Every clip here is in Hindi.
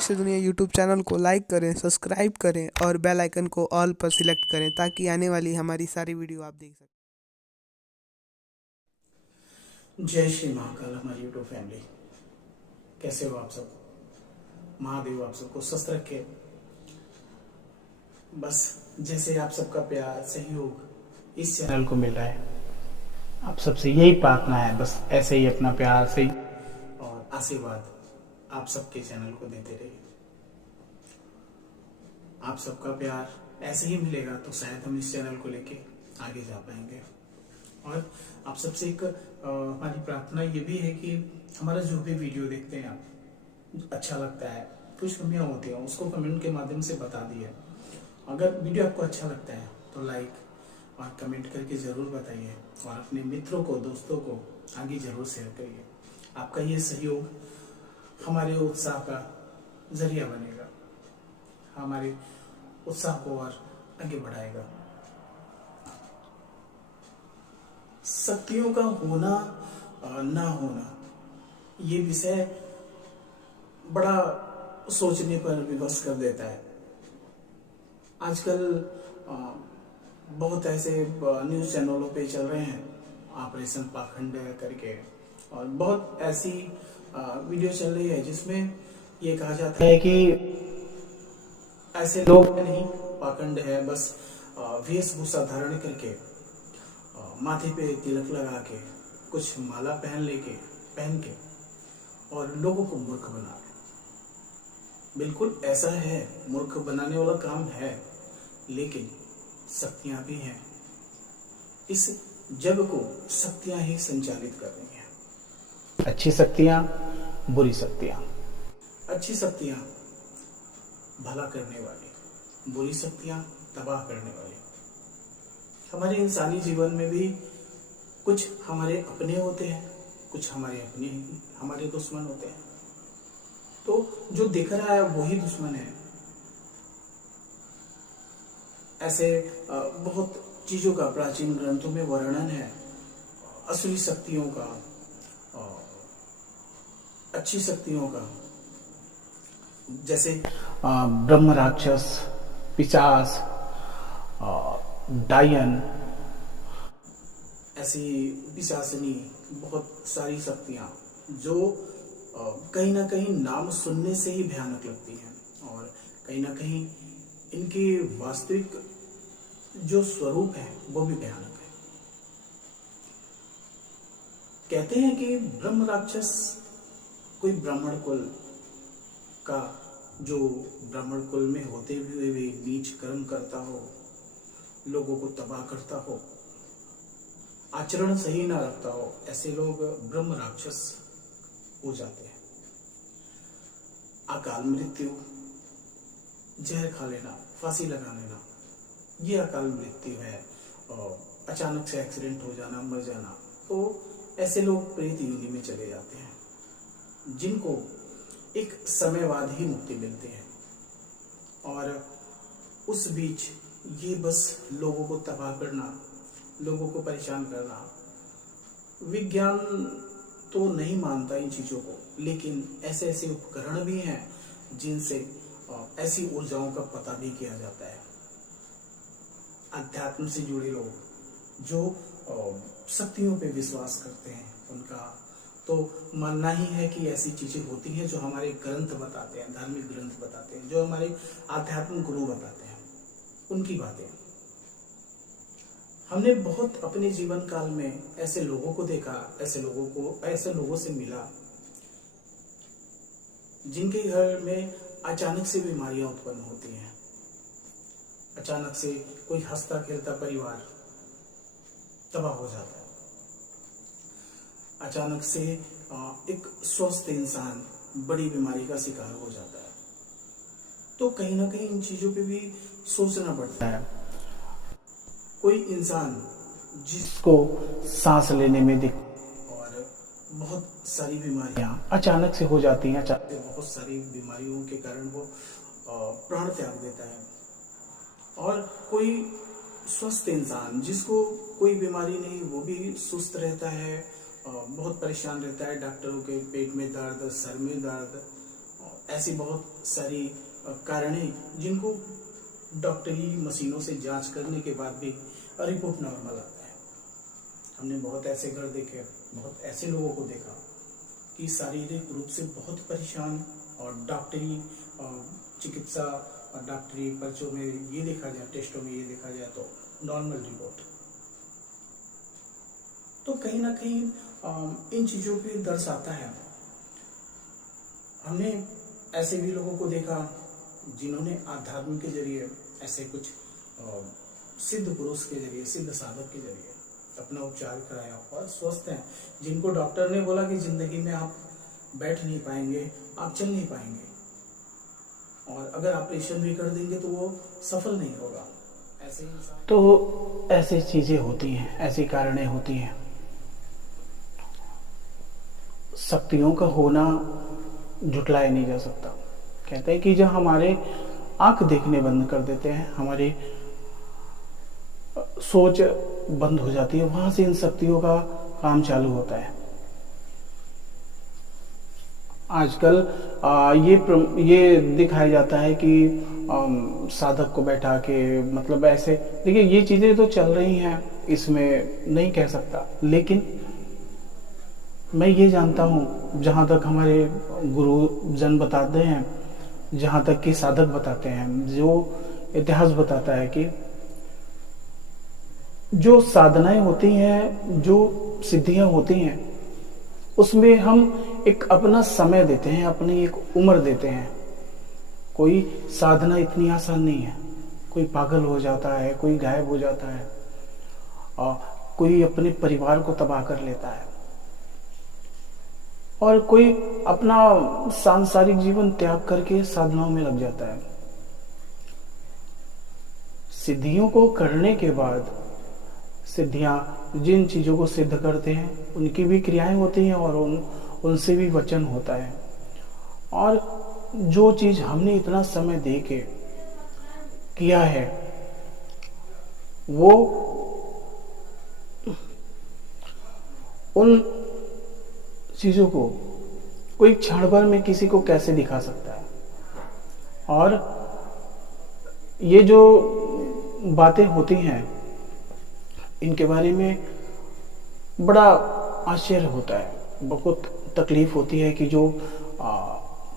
देश से दुनिया यूट्यूब चैनल को लाइक करें, सब्सक्राइब करें और बेल आइकन को ऑल पर सिलेक्ट करें ताकि आने वाली हमारी सारी वीडियो आप देख सकें। जय श्री महाकाल हमारी यूट्यूब फैमिली, कैसे हो आप सब। महादेव आप सबको स्वस्थ रखे। बस जैसे आप सबका प्यार सहयोग इस चैनल को मिल रहा है, आप सबसे यही प्रार्थना है, बस ऐसे ही अपना प्यार सही और आशीर्वाद आप सबके चैनल को देते रहिए। आप सबका प्यार ऐसे ही मिलेगा तो शायद हम इस चैनल को लेके आगे जा पाएंगे। और आप सबसे एक हमारी प्रार्थना ये भी है कि हमारा जो भी वीडियो देखते हैं आप, अच्छा लगता है, कुछ कमियां होती हैं उसको कमेंट के माध्यम से बता दिए। अगर वीडियो आपको अच्छा लगता है तो लाइक और कमेंट करके जरूर बताइए और अपने मित्रों को, दोस्तों को आगे जरूर शेयर करिए। आपका ये सहयोग हमारे उत्साह का जरिया बनेगा, हमारे उत्साह को और आगे बढ़ाएगा। शक्तियों का होना ना होना ये विषय बड़ा सोचने पर विवश कर देता है। आजकल बहुत ऐसे न्यूज चैनलों पे चल रहे हैं ऑपरेशन पाखंड करके, और बहुत ऐसी वीडियो चल रही है जिसमें ये कहा जाता है कि ऐसे लोग नहीं, पाखंड है, बस वेशभूषा धारण करके, माथे पे तिलक लगा के, कुछ माला पहन के और लोगों को मूर्ख बना रहे। बिल्कुल ऐसा है, मूर्ख बनाने वाला काम है, लेकिन शक्तियां भी हैं। इस जग को शक्तियां ही संचालित कर रही हैं। अच्छी शक्तियां, बुरी शक्तियां। अच्छी शक्तियां भला करने वाली, बुरी शक्तियां तबाह करने वाली। हमारे इंसानी जीवन में भी कुछ हमारे अपने होते हैं, कुछ हमारे दुश्मन होते हैं। तो जो दिख रहा है वही दुश्मन है। ऐसे बहुत चीजों का प्राचीन ग्रंथों में वर्णन है, असुरी शक्तियों का, अच्छी शक्तियों का, जैसे ब्रह्म राक्षस, पिशाच, डायन, ऐसी पिशाचनी, बहुत सारी शक्तियां जो कहीं ना कहीं नाम सुनने से ही भयानक लगती हैं और कहीं ना कहीं इनके वास्तविक जो स्वरूप है वो भी भयानक है। कहते हैं कि ब्रह्म राक्षस कोई ब्राह्मण कुल का, जो ब्राह्मण कुल में होते हुए भी नीच कर्म करता हो, लोगों को तबाह करता हो, आचरण सही ना रखता हो, ऐसे लोग ब्रह्म राक्षस हो जाते हैं। अकाल मृत्यु, जहर खा लेना, फांसी लगा लेना, ये अकाल मृत्यु है। और अचानक से एक्सीडेंट हो जाना, मर जाना, तो ऐसे लोग प्रेत योनि में चले जाते हैं, जिनको एक समय बाद ही मुक्ति मिलती है। और उस बीच ये बस लोगों को तबाह करना, लोगों को परेशान करना। विज्ञान तो नहीं मानता इन चीजों को, लेकिन ऐसे ऐसे उपकरण भी हैं जिनसे ऐसी ऊर्जाओं का पता भी किया जाता है। अध्यात्म से जुड़े लोग जो शक्तियों पे विश्वास करते हैं, उनका तो मानना ही है कि ऐसी चीजें होती हैं जो हमारे ग्रंथ बताते हैं, धार्मिक ग्रंथ बताते हैं, जो हमारे आध्यात्मिक गुरु बताते हैं, उनकी बातें। हमने बहुत अपने जीवन काल में ऐसे लोगों को देखा, ऐसे लोगों से मिला जिनके घर में अचानक से बीमारियां उत्पन्न होती हैं। अचानक से कोई हंसता खेलता परिवार तबाह हो जाता है। अचानक से एक स्वस्थ इंसान बड़ी बीमारी का शिकार हो जाता है। तो कहीं ना कहीं इन चीजों पे भी सोचना पड़ता है। कोई इंसान जिसको सांस लेने में दिक्कत और बहुत सारी बीमारियां अचानक से हो जाती हैं, अचानक से बहुत सारी बीमारियों के कारण वो प्राण त्याग देता है। और कोई स्वस्थ इंसान जिसको कोई बीमारी नहीं, वो भी सुस्त रहता है, बहुत परेशान रहता है, डॉक्टरों के पेट में दर्द, सर में दर्द, ऐसी बहुत सारी कारणें जिनको डॉक्टरी मशीनों से जांच करने के बाद भी रिपोर्ट नॉर्मल आता है। हमने बहुत ऐसे घर देखे, बहुत ऐसे लोगों को देखा कि शारीरिक रूप से बहुत परेशान, और डॉक्टरी चिकित्सा और डॉक्टरी पर्चों में ये देखा जाए, टेस्टों में ये देखा जाए तो नॉर्मल रिपोर्ट। तो कहीं ना कहीं इन चीज़ों पे दर्शाता है। हमने ऐसे भी लोगों को देखा जिन्होंने आध्यात्म के जरिए, ऐसे कुछ सिद्ध पुरुष के जरिए, सिद्ध साधक के जरिए अपना उपचार कराया और स्वस्थ हैं, जिनको डॉक्टर ने बोला कि जिंदगी में आप बैठ नहीं पाएंगे, आप चल नहीं पाएंगे, और अगर ऑपरेशन भी कर देंगे तो वो सफल नहीं होगा। ऐसे ही तो ऐसी चीजें होती हैं, ऐसी कारणें होती हैं। शक्तियों का होना झुटलाया नहीं जा सकता। कहते हैं कि जब हमारे आंख देखने बंद कर देते हैं, हमारी सोच बंद हो जाती है, वहां से इन शक्तियों का काम चालू होता है। आजकल ये दिखाया जाता है कि साधक को बैठा के, मतलब ऐसे, देखिए ये चीजें तो चल रही हैं, इसमें नहीं कह सकता, लेकिन मैं ये जानता हूँ, जहाँ तक हमारे गुरुजन बताते हैं, जहाँ तक कि साधक बताते हैं, जो इतिहास बताता है कि जो साधनाएं होती हैं, जो सिद्धियां होती हैं, उसमें हम एक अपना समय देते हैं, अपनी एक उम्र देते हैं। कोई साधना इतनी आसान नहीं है। कोई पागल हो जाता है, कोई गायब हो जाता है, और कोई अपने परिवार को तबाह कर लेता है, और कोई अपना सांसारिक जीवन त्याग करके साधनाओं में लग जाता है। सिद्धियों को करने के बाद, सिद्धियां जिन चीजों को सिद्ध करते हैं उनकी भी क्रियाएं होती हैं, और उनसे भी वचन होता है। और जो चीज हमने इतना समय दे के किया है, वो उन चीजों को कोई क्षण भर में किसी को कैसे दिखा सकता है। और ये जो बातें होती हैं, इनके बारे में बड़ा आश्चर्य होता है, बहुत तकलीफ होती है कि जो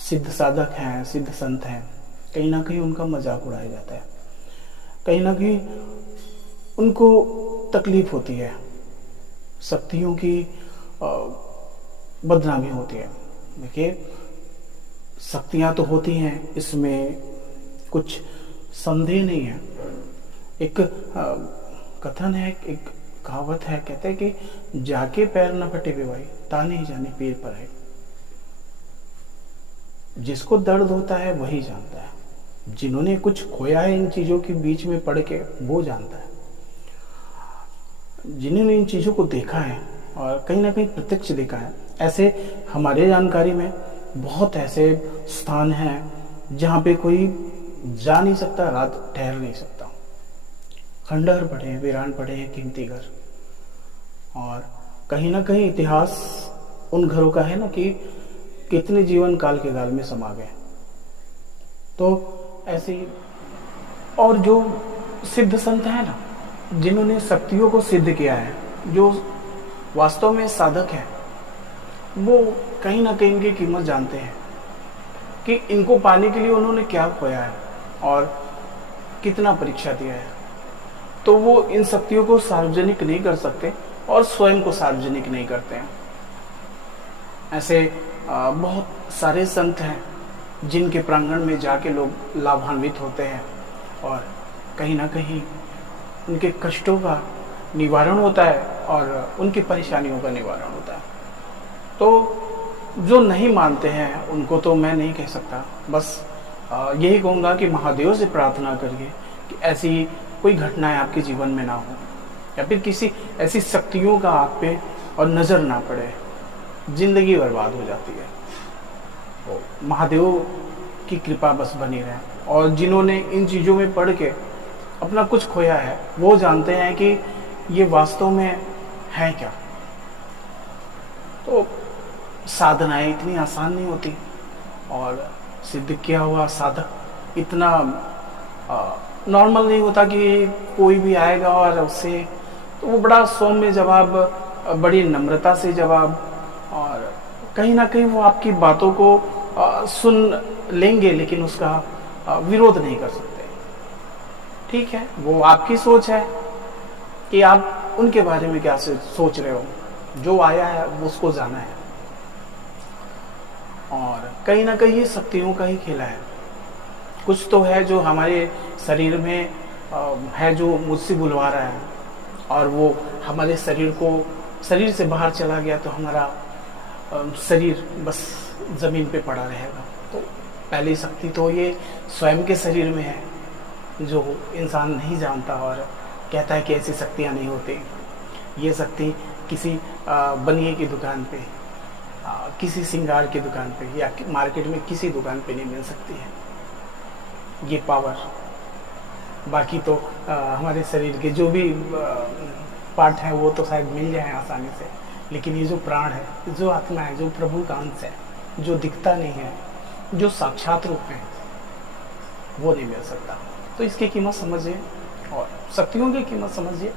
सिद्ध साधक हैं, सिद्ध संत हैं, कहीं ना कहीं उनका मजाक उड़ाया जाता है, कहीं ना कहीं उनको तकलीफ होती है, शक्तियों की बदनामी होती है। देखिए, शक्तियां तो होती हैं, इसमें कुछ संदेह नहीं है। एक कथन है, एक कहावत है, कहते हैं कि जाके पैर न फटे बेवाई, ता नहीं जाने पीर पर है। जिसको दर्द होता है वही जानता है। जिन्होंने कुछ खोया है इन चीजों के बीच में पड़ के, वो जानता है। जिन्होंने इन चीजों को देखा है और कहीं ना कहीं प्रत्यक्ष देखा है, ऐसे हमारे जानकारी में बहुत ऐसे स्थान हैं जहाँ पे कोई जा नहीं सकता, रात ठहर नहीं सकता। खंडहर पड़े हैं, वीरान पड़े हैं, कीमती घर। और कहीं ना कहीं इतिहास उन घरों का है ना कि कितने जीवन काल के गाल में समा गए। तो ऐसे ही और जो सिद्ध संत है ना, जिन्होंने शक्तियों को सिद्ध किया है, जो वास्तव में साधक है, वो कहीं ना कहीं इनकी कीमत जानते हैं कि इनको पाने के लिए उन्होंने क्या खोया है और कितना परीक्षा दिया है। तो वो इन शक्तियों को सार्वजनिक नहीं कर सकते और स्वयं को सार्वजनिक नहीं करते हैं। ऐसे बहुत सारे संत हैं जिनके प्रांगण में जाके लोग लाभान्वित होते हैं और कहीं ना कहीं उनके कष्टों का निवारण होता है और उनकी परेशानियों का निवारण होता है। तो जो नहीं मानते हैं उनको तो मैं नहीं कह सकता, बस यही कहूँगा कि महादेव से प्रार्थना करिए कि ऐसी कोई घटनाएं आपके जीवन में ना हो, या फिर किसी ऐसी शक्तियों का आप पे और नज़र ना पड़े, जिंदगी बर्बाद हो जाती है। तो महादेव की कृपा बस बनी रहे। और जिन्होंने इन चीज़ों में पढ़ के अपना कुछ खोया है, वो जानते हैं कि ये वास्तव में है क्या। तो साधनाएं इतनी आसान नहीं होती और सिद्ध किया हुआ साधक इतना नॉर्मल नहीं होता कि कोई भी आएगा और उससे तो वो बड़ा सौम्य जवाब, बड़ी नम्रता से जवाब, और कहीं ना कहीं वो आपकी बातों को सुन लेंगे लेकिन उसका विरोध नहीं कर सकते। ठीक है, वो आपकी सोच है कि आप उनके बारे में क्या सोच रहे हो। जो आया है वो उसको जाना है, और कहीं ना कहीं ये शक्तियों का ही खेला है। कुछ तो है जो हमारे शरीर में है, जो मुझसे बुलवा रहा है, और वो हमारे शरीर से बाहर चला गया तो हमारा शरीर बस जमीन पे पड़ा रहेगा। तो पहली शक्ति तो ये स्वयं के शरीर में है, जो इंसान नहीं जानता और कहता है कि ऐसी शक्तियाँ नहीं होती। ये शक्ति किसी बनिए की दुकान पे, किसी श्रृंगार की दुकान पे या मार्केट में किसी दुकान पे नहीं मिल सकती है ये पावर। बाकी तो हमारे शरीर के जो भी पार्ट हैं वो तो शायद मिल जाए आसानी से, लेकिन ये जो प्राण है, जो आत्मा है, जो प्रभु का अंश है, जो दिखता नहीं है, जो साक्षात रूप है, वो नहीं मिल सकता। तो इसकी कीमत समझिए और शक्तियों की कीमत समझिए।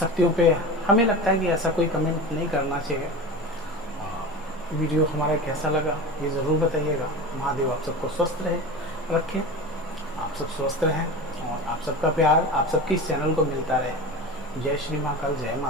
शक्तियों पे हमें लगता है कि ऐसा कोई कमेंट नहीं करना चाहिए। वीडियो हमारा कैसा लगा ये ज़रूर बताइएगा। महादेव आप सबको स्वस्थ रखें, आप सब स्वस्थ रहें, और आप सबका प्यार आप सबके इस चैनल को मिलता रहे। जय श्री महाकाल, जय माता।